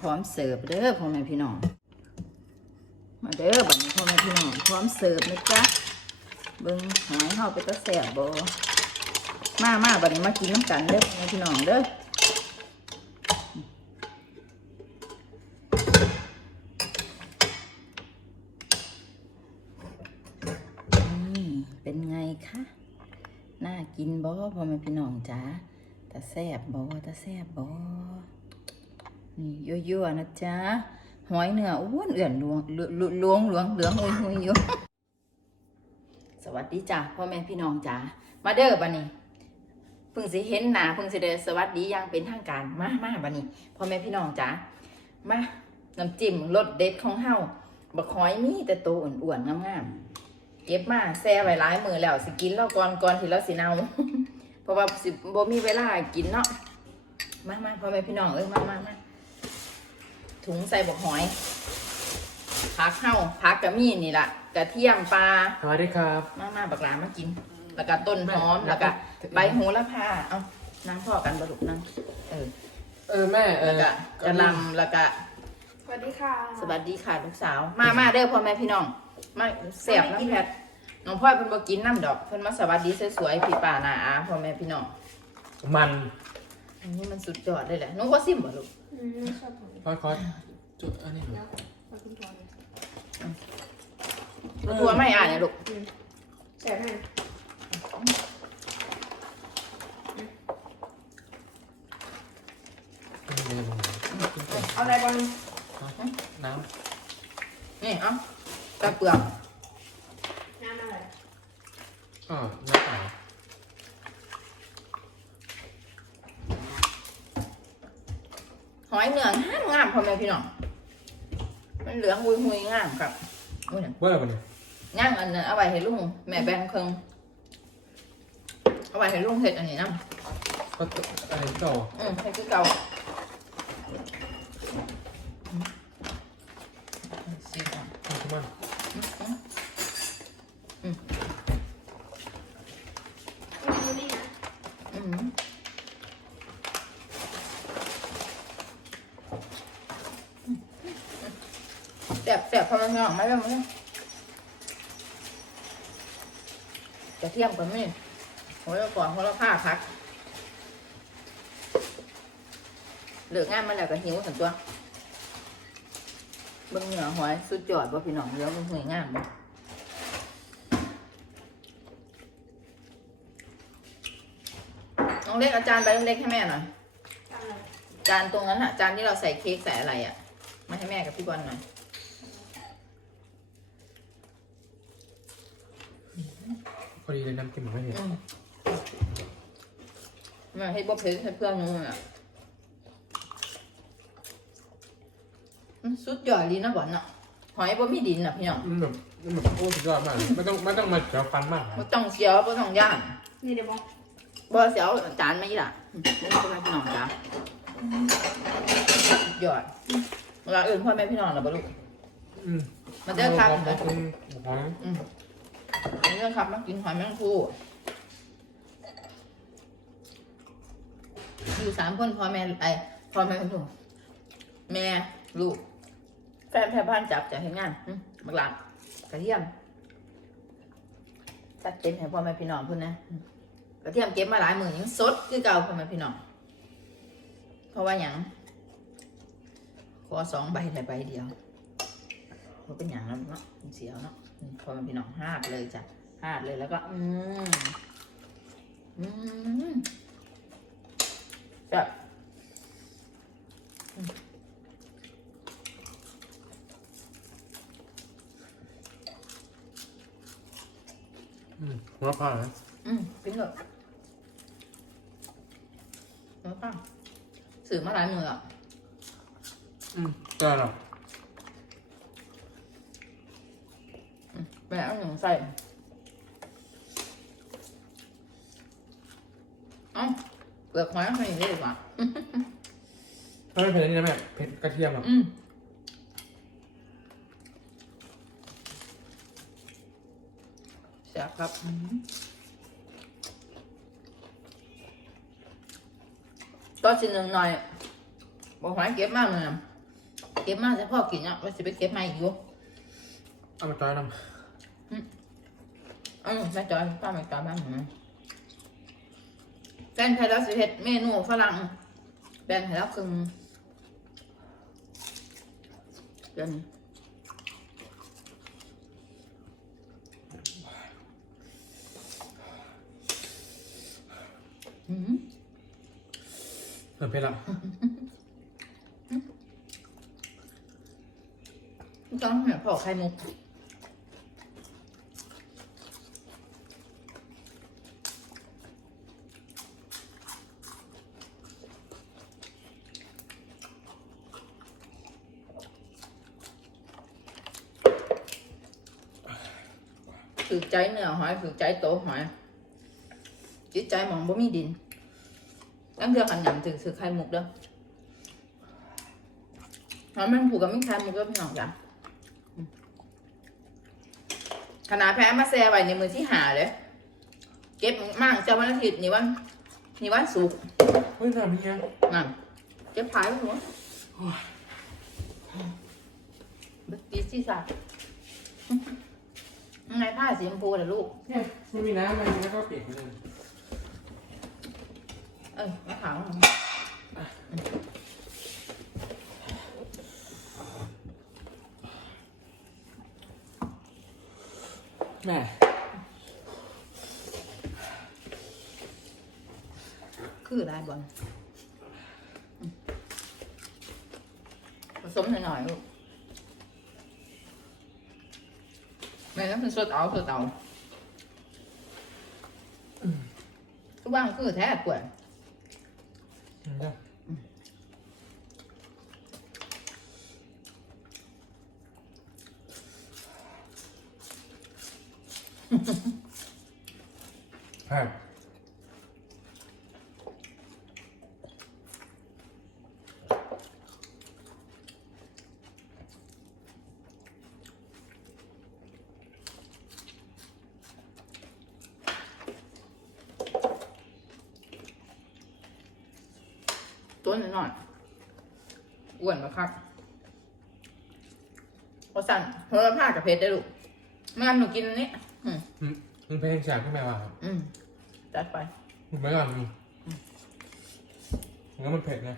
พร้อมเสิร์ฟเด้อพ่อแม่พี่น้อง มาเด้อบัดนี้พ่อแม่พี่น้องพร้อมเสิร์ฟนะจ๊ะเบิ่งหอยเฮาไปตะแซ่บบ่มามาบัดนี้มากินน้ำกันเด้อพ่อแม่พี่น้องเด้อเป็นไงคะน่ากินบ่พ่อแม่พี่น้องจ๋าตะแซบบ่ตะแซบบ่ นี่ยั่วๆนะจ๊ะหอยเนื้ออ้วนเอื่อนลวงลวลวงหลวงเหลืองอุ้ยหุยอยู่สวัสดีจ้ะพ่อแม่พี่น้องจ๋ามาเด้อบันนี้เพิ่งสิเห็นหนาเพิ่งสิเดสวัสดีอย่างเป็นทางการมามาบันนี้พ่อแม่พี่น้องจ๋ามาน้ำจิ้มรสเด็ดของเฮาบักหอยมีแต่โตอ้วนๆงามๆเก็บมาแซ่ไว้หลายมือแล้วสิกินแล้วก่อนก่อนที่เราสิเนาเพราะว่าสิบ่มีเวลากินเนาะมามาพ่อแม่พี่น้องเอ้ยมามามา ถุงใส่บกหอยพักเข้าพักกะมีนี่แหละกระเทียมปลาสวัสดีครับ มามาบักหลามากิน แล้วก็ต้นหอมแม่แล้วก็แล้วก็ใบโหระพาเอานั่งพ่อกันบลุกนั่งเออเออแม่เอแล้วอก็กระหลำแล้วก็สวัสดีค่ะสวัสดีค่ะลูกสาว มามาเด้อพ่อแม่พี่น้องมาเสียบน้ำแพทน้องพ่อยเพิ่นบ่กินน้ำดอกเพิ่นมาสวัสดีสวยๆพี่ป่านาอาพ่อแม่พี่น้องมันอันนี้มันสุดยอดเลยแหละหน้องก็ซิมบ่ลูกอืมไม่ชอบผมคอยคอย จุดอันนี้หน่อยแล้วมากินตัวเลยตัวไม่อ่านเนี่ยลูกอืมแสบให้อันนี้เลยลงกินเก่งเอาอะไรบอลน้นี่เอ้าตะเปลือกน้ำอะไรำอ๋อน้ำเปล่าหอยเหนืองงามงามพ่อแม่พี่น้องมัน เหลืองหุยหุยงามครับอุ้ยเบอร์มันยย่างอันนั้นเอาไว้ให้ลุงแม่แบ่งครึ่งเอาไว้ให้ลุงเห็ดอันนี้นะก็อะไรเก่าอืมให้คือเก่าสิอะใช่ไหมดูนี่นะ อืม แสบแสบพอมันงอกไหมแบบนี้กระเทียมกับนี่หัวละก่อนหัวละผ้าพักเหลืองานมาแล้วก็หิวสันตัวเบิ่งเหนือหอยสุดยอดว่าพี่น้องเดี๋ยวมันหวยงามบ่น้องเล็กเอาจารย์ไปเล็กๆให้แม่หน่อยทำอะไรจานตรงนั้นอะจานที่เราใส่เค้กใส่อะไรอะมาให้แม่กับพี่บอลหน่อย อดีเลยน้ำจิ้มมันไม่เห็นอืมแม่ให้บ๊อบเพชรให้เพื่อนนู้นอะอืมสุดยอดดีนะบอลเนาะหอยบ่มีดินอะพี่น้องมันแบบมันแบบโอ้สุดยอดมากไม่ต้องไม่ต้องมาเจียวฟันมากนะบ่ต้องเสียวบ่ต้องย่านนี่เดี๋ยวบอลบ่เสียวจานไม่ล่ะอืมนี่พ่อแม่พี่น้องจ้าสุดยอดเวลาอื่นพ่อแม่พี่น้องเราบ่ลูก อืมมันเด้อครับขอบคุณหอยอืม อันนี้นะครับมากินหอยแมงคู่อยู่สามคนพ่อแม่ไอพ่อแม่คนถูกแม่ลูกแฟนแพ่บ้านจับจะเห็นงานมบักหลังกระเทียมจัดเต็มให้พ่อแม่พี่น้องพุ่นนะกระเทียมเก็บมาหลายหมื่นยังสดคือเก่าพ่อแม่พี่น้องเพราะว่าหยังขอสองใบแต่ใบเดียวมันเป็นอย่างนั้นเนาะเสียวเนาะ พ่อแม่พี่น้องหาดเลยจ้ะหาดเลยแล้วก็ อืมอืมแบบอืมหัวผ้านะอืมปิ้งเลยแล้วก็สื่อมาหลายมืออะ อืมก็หรอก แม่เอาหนึ่ง ใส่เอ้าเปลือกหอยให้อย่างนี้ดีกว่า ถ้าไม่เผ็ดอันนี่นะแม่เผ็ดกระเทียมอะอืมแซ่บครับอืมก็ชิ้นหนึ่งหน่อยบอกหอยเก็บมากเลยนะเก็บมากแต่พ่อกินอะว่าสิไปเก็บมาอีกอยู่ เอามาจอยน อืมแม่จอยป้าแม่จอยบ้านหนูนะแฟนไทยแล้วสิเฮ็ดเมนูฝรั่งแบ่งให้แล้วครึ่งเดือนนี้อืมำเริ่มเผ็ดละต้องเหมือนพอไข่มุก เนื้อหอยถือใจโตหอย จิตใจหมองบ่มีดินตั้งเทือขันยำถือถือไข่มุกเด้อหอยแมันผูกกับไม่ไข่มุกก็พี่น้องจ้ะขนาดแพ้มาแซ่ไว้ในมือที่หาเลย เก็บมากจะวันอาทิตย์นี่วันนี่วันศุกร์เฮ้ยน้ำนี่ยังนั่นเก็บพายไว้หัวเบิดปีที่สัตว์ ยังไงผ้าสีชมพูล่ะลูก เนี่ยไม่มีน้ำมันแล้วก็เปียกไปเลยเอ้ยมะขาวแม่คือได้บอลอืมผสมหน่อยๆลูก แม่ต้องเป็นสดเอาสดเอาทุกบ้านคือแท้กว่า อืมจ้ะแซ่บ ตัวห น่อยๆอ้วนมาครับพอสั่นโหระพากับเพชรได้ลูกไม่งั้นหนูกินอันนี้อืมอืมมันเพลงแซ่บขึ้นไหมวะครับอืมจัดไปมันไม่ก่อนอืมงั้นมันเผ็ดไง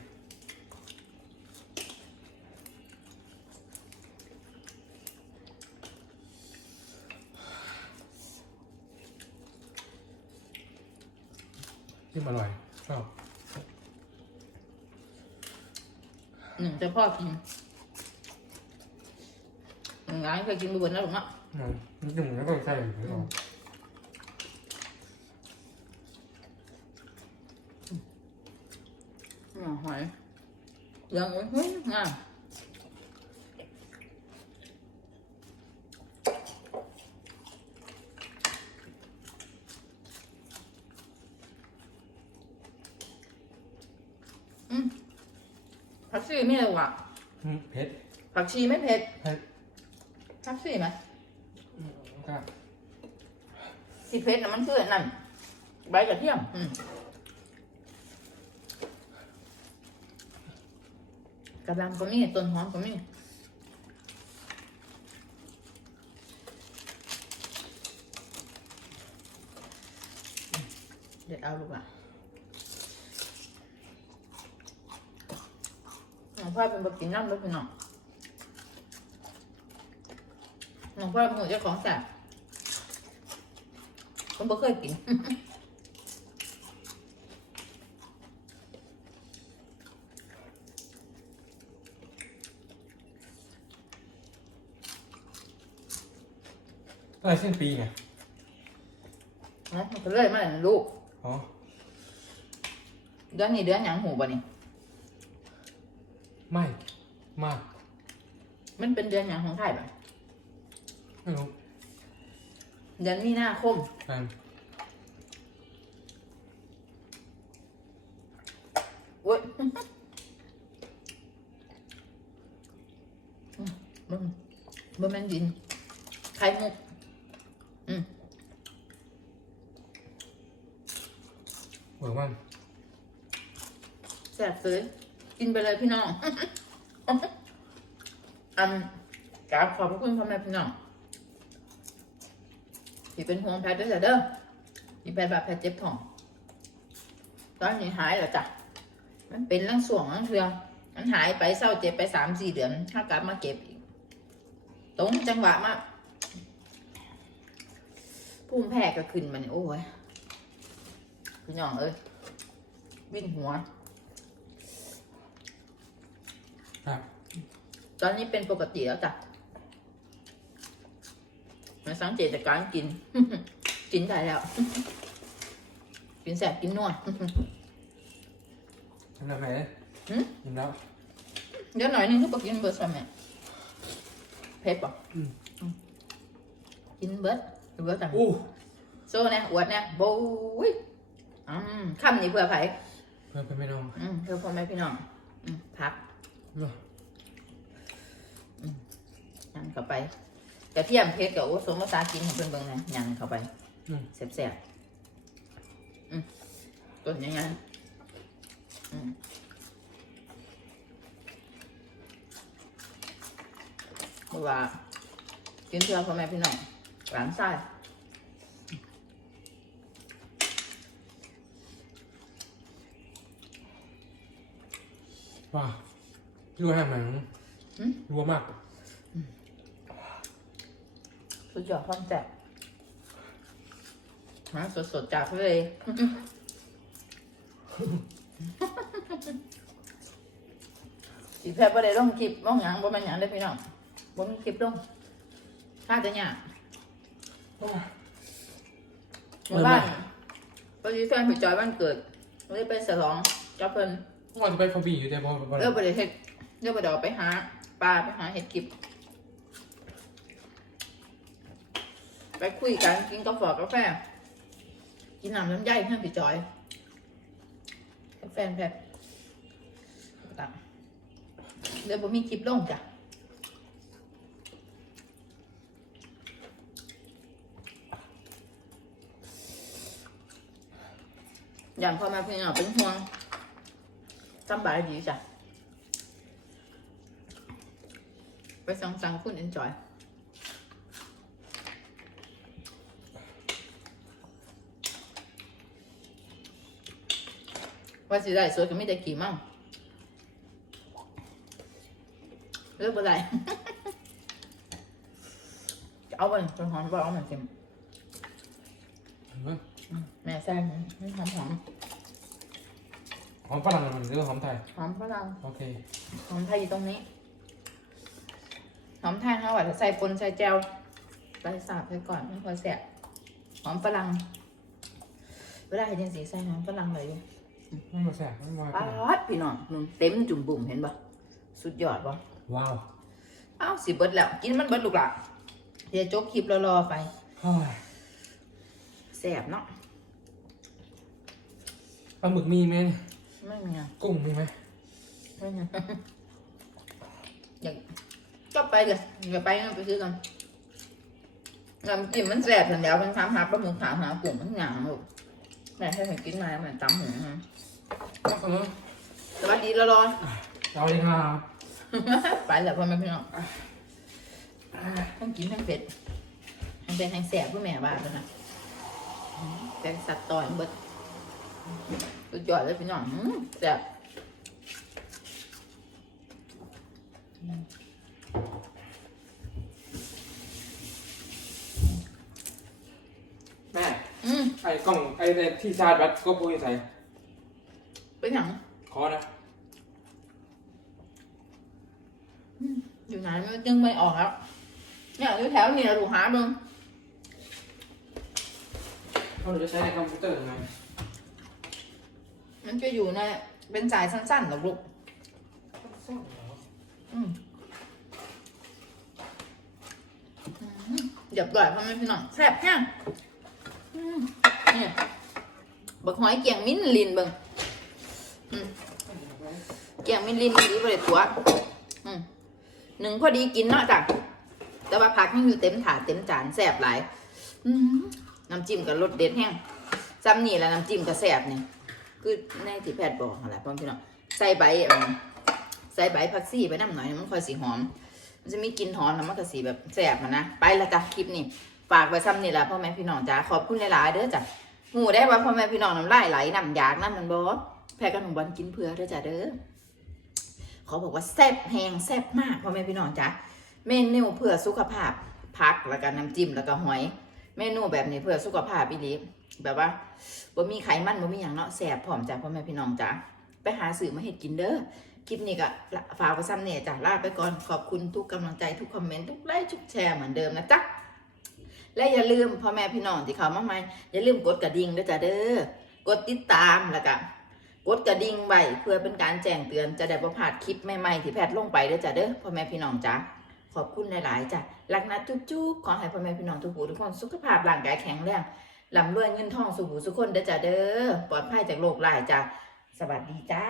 ที่อร่อยชอบ หนึ่งจะพ่อกินหนึ่งร้านเคยกินไปบนแล้วหรอกเนาะอืมนี่จุ่มแล้วก็ใส่อยู่ไม่ออกหน่อหอยเหลืองอุ้ยเฮ้ยงามอืมผักชี ไม่เลยว่ะอืมเผ็ดผักชีไม่เผ็ดเผ็ดผักชีไหมอืมก็สีเผ็ดนะมันคืออันนั่นใบกระเทียมอืมกระหลำก็มีต้นหอมก็มีเดี๋ยวเอาลูกอะ องพ่อเป็นบักกินน้ำด้วยพี่น้องน้องพ่อเป็นหัวเจ้าของแสบผมบ่เคยกินอะไรเส้นปีไงนะมันก็เลยมาแล้วลูก อ๋อ เดือนนี้เดือนหยังหูบ่นี่ ไม่มากมันเป็นเดือนหยังของไทยบ่ไม่รู้เดือนมีนาคมแฟนโอ้ยอืมบ่บ่แม่นดินไข่มุกอืมเหมือนมันแซ่บเลยกิน ไปเลยพี่น้องอันกราบขอบพระคุณพ่อแม่พี่น้องที่เป็นห่วงแพทย์ด้วยเด้อที่แพทย์แบบแพทย์เจ็บท้อง ตอนนี้หายแล้วจ้ะ มันเป็นร่างส่วงร่างเทืองมันหายไปเศร้าเจ็บไปสามสี่เดือนถ้ากลับมาเก็บอีก ตรงจังหวะมากภูมิแพ้ก็ขึ้นมันโอ้ยพี่น้องเอ้ยวิ่นหัว ครับ ตอนนี้เป็นปกติแล้วจ้ะมาสังเกตจากการกิน กินได้แล้ว กินแสบกินนัวทำอะไรไหมหืมยิ้มแล้วเดี๋ยวหน่อยหนึงก็บอกกินเบิร์ดใช่ไหมเผ็ดปะอืมอืมกินเบิร์ดกินเบิร์ดจ้ะอู้โซ่เนี่ยอวดเนี่ยโบ้ยอืมคำนี้เพื่อไผเพื่อนเป็นไม่น้องอืมเพื่อพ่อแม่พี่น้องอืมพักเนอะ ยันเข้าไป กระเทียมเผ็ดกับโอ้สมภาษากินของเพิ่นเบิ่งนะยันเข้าไปอืม แซ่บๆอืมต้นยังไงอืมเพราะว่ากินเพื่อพ่อแม่พี่น้องหลานไส้ว้า รัวแห้งไหมหืม รัวมาก สุดยอดความแซ่บหาสดๆจากทะเลสีแพทย์บ่ได้ลงคลิปบ้องหยังบ่แม่นหยังได้อพี่น้องบ่มีคลิปลงถ้าจะยากหมู่บ้านพอดีแฟนไปจอยบ้านเกิดเลยไปฉลองกับเพิ่นว่าจะไปพอบีอยู่แต่พอพอเลิกบ่ได้เฮ็ด เลิกบ่ได้อกไปหาปลาไปหาเห็ดกิบ ไปคุยกันกินกาแฟกาแฟ กินน้ำน้ำใยเพื่อนพี่จอยแฟนแพทเดี๋ยวผมมีคลิปลงจ้ะอย่างพ่อแม่พี่น้องเป็นห่วงสำบายดีจ้ะ ไปสังสรรค์คุณเอนจอยว่าสิได้สวยก็ไม่ได้กี่มั่งเลือกบ่ได้เอาไปจนหอมบ่เอามันเต็มเห็นไหมแม่แซ่บไม่หอมหอมหอมฝรั่งมันหรือหอมไทย หอมฝรั่งโอเค หอมไทยอยู่ตรงนี้ หอมไทยเขาว่าจะใส่ปนใส่แจวใส่สาบไปก่อนไม่พอแสบหอมฝรั่งเวลาเห็นจังสีใส่หอมฝรั่งเลยอยู่ไม่มาแสบไม่มาป๊าดพี่น้องมึงเต็มจุ่มบุ่มเห็นปะสุดยอดปะว้าวอ้าวสิเบิดแล้ว กินมันเบิดลูกละเดี๋ยวจบคลิปรอๆไปเฮ้ยแสบเนาะปลาหมึกมีไหมเนี่ยไม่มีอะกุ้งมีไหมไม่มีอยาก ก็ไปเลยอย่าไปงั้นไปซื้อกันน้ำจิ้มมันแสบสันเดียวเป็นถามหาปลาหมึกถามหากุ้งมันหยางลูกแม่ให้ผมกินมาแม่ตำหมูนะก็คือสวัสดีรอเราเองอะๆไปแล้วพ่อแม่พี่น้องต้องกินทั้งเผ็ดทั้งเป็นทั้งแสบเพื่อแม่บ้านแล้วนะแต่สัตว์ต่อยเบิดสุดยอดเลยพี่น้องอื้อแสบ แม่ อืม ไอ้กล้องไอ้ที่ชาร์จแบตก็พูดใส่เป็นหยังขอนะอยู่ไหนมันจึงไม่ออกแล้วเนี่ยอยู่แถวนี้เราดูหาเบิ่งเราจะใช้ในคอมพิวเตอร์ยังไงมันจะอยู่ในเป็นสายสั้นๆหรอกลูกอืมอืมเดี๋ยวก่อนพ่อแม่พี่น้องแซ่บแห้งอืม เนี่ยบักหอยเกียงมิ้นลินเบิ่งเกียงมิ้นลินดีบริตัวหนึ่งพอดีกินเนาะจ้ะแต่ว่าผักยังอยู่เต็มถาดเต็มจานแซ่บหลายน้ำจิ้มกับรสเด็ดแห้งซ้ำนี่แหละน้ำจิ้มกับแซ่บนี่คือในที่แพทย์บอกนั่นแหละพ่อพี่น้องใส่ใบใส่ใบผักชีไปน้ำหน่อยมันค่อยสีหอม มันจะมีกลิ่นหอมแล้วมันก็สีแบบแซ่บมันนะ ไปละจ้ะคลิปนี้ ฝากไว้ซ้ำนี่แหละพ่อแม่พี่น้องจ้าขอบคุณหลายๆเด้อจ้ะหูได้ว่าพ่อแม่พี่น้องน้ำลายไหลน้ำอยากน้ำมันบ่แพ้ขนหนมบอลกินเผื่อเด้อจ้ะเด้อเขาบอกว่าแซ่บแหงแซ่บมากพ่อแม่พี่น้องจ้าเมนูเพื่อสุขภาพผักแล้วก็น้ำจิ้มแล้วก็หอย เมนูแบบนี้เพื่อสุขภาพอีหลีแบบว่าบ่มีไขมันบ่มีหยังเนาะแซ่บพร้อมจ้ะพ่อแม่พี่น้องจ้าไปหาซื้อมาเฮ็ดกินเด้อคลิปนี้ก็ฝากไว้ซ้ำเนี่ยจ้ะลาไปก่อนขอบคุณทุกกำลังใจทุกคอมเมนต์ทุกไลค์ทุกแชร์เหมือนเดิมนะจ๊ะ และอย่าลืมพ่อแม่พี่น้องที่เขามาใหม่อย่าลืมกดกระดิ่งด้วยจ้ะเด้อกดติดตามแล้วก็กดกระดิ่งไว้เพื่อเป็นการแจ้งเตือนจะได้ประพลาดคลิปใหม่ๆที่แพทย์ลงไปด้อจ้ะเด้อพ่อแม่พี่น้องจ้ะขอบคุณหลายๆจ้ะรักนะจุ๊บๆขอให้พ่อแม่พี่น้องทุกผู้ทุกคนสุขภาพร่างกายแข็งแรงลำรวยเงินทองสุขหูสุขคนเด้อจ้ะเด้อปลอดภัยจากโรคร้ายจ้ะสวัสดีจ้า